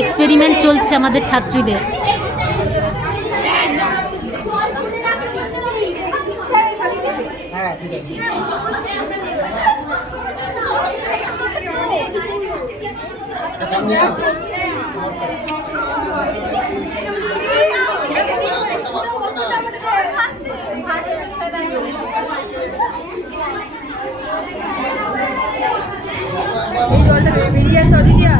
Experiment চলছে আমাদের ছাত্রীদের। বেরিয়ে আছে অদিতিয়া।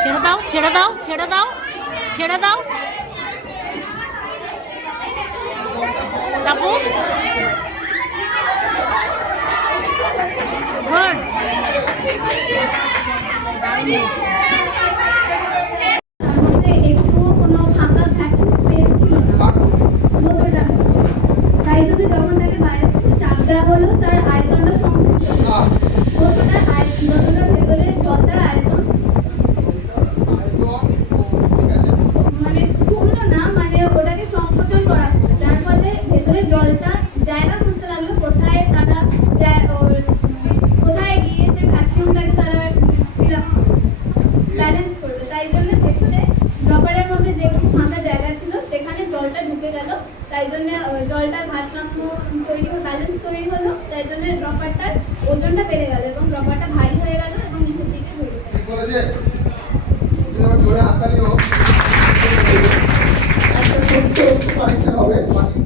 ছেড়ে দাও, ছেড়ে দাও, ছেড়ে দাও, ছেড়ে দাও, চাপো। গুড। একটু কোনো ফাঁকা থাকতে স্পেস ছিল না বোতলটা, তাই জন্য যখন তাকে বাইরে থেকে চাপ দেওয়া হলো তার আয়তনটা সংকুচিত হলো। বোতলটার ভেতরে জলটার আয়তন মানে কমলো না, মানে ওটাকে সংকোচন করা হচ্ছে, যার ফলে ভেতরে জলটা জায়গা খুঁজতে লাগলো কোথায় তারা কোথায় গিয়ে সে ভ্যাকিউমটাকে তারা ফিল আপ ব্যালেন্স করবে। তাই জন্য দেখছে ড্রপারের মধ্যে যেটুকু ফাঁকা জায়গা ছিল সেখানে জলটা ঢুকে গেল, তাই জন্য জলটার ভারসাম্য তৈরি ব্যালেন্স তৈরি হলো, তাই জন্য ড্রপারটার ওজনটা বেড়ে গেল এবং ড্রপারটা ভারী হয়ে গেল এবং নিচের দিকে হয়ে গেল।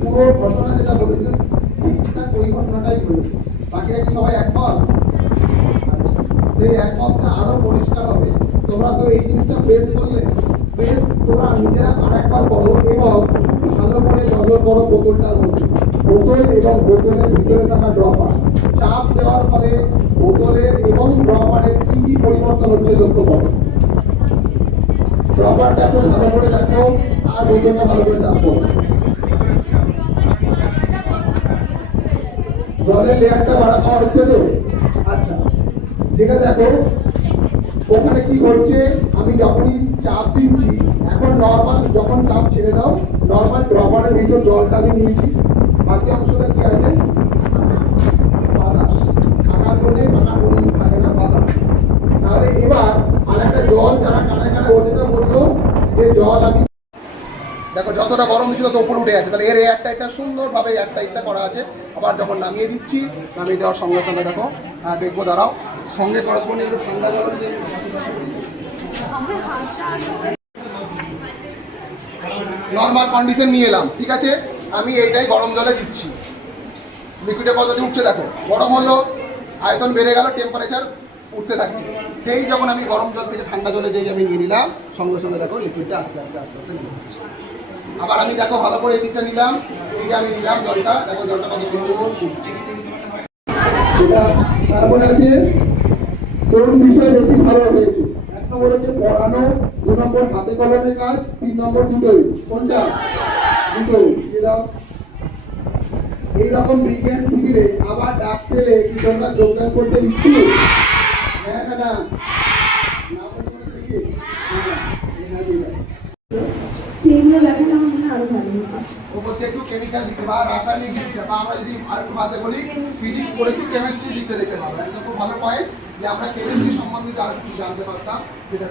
পুরো ঘটনা যেটা বলেছে ঠিকঠাক ওই ঘটনাটাই বলেছে, বাকিরা কি সবাই একমত? সেই একমতটা আরো পরিষ্কার হবে। তোমরা তো এই জিনিসটা বেশ করলে, বেশ তোমরা নিজেরা আরেকবার করো এবং ভালো করে নজর করো বোতলটার মধ্যে, বোতল এবং বোতলের ভিতরে থাকা ড্রপার। চাপ দেওয়ার ফলে বোতলের এবং ড্রপারের কি কি পরিবর্তন হচ্ছে লক্ষ্য করো। ড্রপারটা একটু ভালো করে দেখো আর বোতলটা ভালো করে চাপ করো। জলের লেয়ারটা বাড়া পাওয়া হচ্ছে তো? আচ্ছা, যেটা দেখো ওখানে কি করছে, আমি যখনই চাপ দিচ্ছি এখন নর্মাল, যখন চাপ ছেড়ে দাও নর্মাল ড্রপারের ভিতর জলটা আমি নিয়েছি, বাকি অংশটা কি আছে? বাতাস। ফাঁকা জলে ফাঁকা কোনো জিনিস থাকে না, বাতাস। তাহলে এবার আর একটা জল যারা কানায় কানায় ওদেরকে বললো যে জল আমি দেখো যতটা গরম দিচ্ছি তত উপরে উঠে আছে, তাহলে এর এয়ার টাইটটা সুন্দরভাবে এয়ার টাইটটা করা আছে। আবার যখন নামিয়ে দিচ্ছি, নামিয়ে দেওয়ার সঙ্গে সঙ্গে দেখো দেখবো, দাঁড়াও, সঙ্গে করসপন্ডিং একটু ঠান্ডা জল যে নর্মাল কন্ডিশন নিয়ে এলাম, ঠিক আছে। আমি এইটাই গরম জলে দিচ্ছি, লিকুইডের পদ্ধতি উঠছে দেখো, গরম হলো, আয়তন বেড়ে গেল, টেম্পারেচার উঠতে থাকছে। সেই যখন আমি গরম জল থেকে ঠান্ডা জলে যেই আমি নিয়ে নিলাম, সঙ্গে সঙ্গে দেখো লিকুইডটা আস্তে আস্তে আস্তে আস্তে নেমে যাচ্ছে। আবার আমি দেখো ভালো করে এই দিকটা নিলাম, এই যে আমি নিলাম জলটা, দেখো জলটা কত সুন্দর উঠছে। তারপরে আছে কোন বিষয় বেশি ভালো হয়েছে। 1 নম্বর হচ্ছে পড়ানো, 2 নম্বর হাতে কলমে কাজ, 3 নম্বর দুটোই। কোনটা? দুটোই। এইরকম বিজ্ঞান শিবিরে আবার ডাক পেলে কি তোমরা যোগদান করতে ইচ্ছুক? হ্যাঁ না না? একটু কেমিক্যাল দিতে বা রাসায়নিক দিকটা, বা আমরা যদি আর একটু ভাষায় বলি ফিজিক্স পড়েছি, কেমিস্ট্রি দিকটা দেখতে পাবো। একটা খুব ভালো পয়েন্ট যে আমরা কেমিস্ট্রি সম্বন্ধে আর একটু জানতে পারতাম, সেটা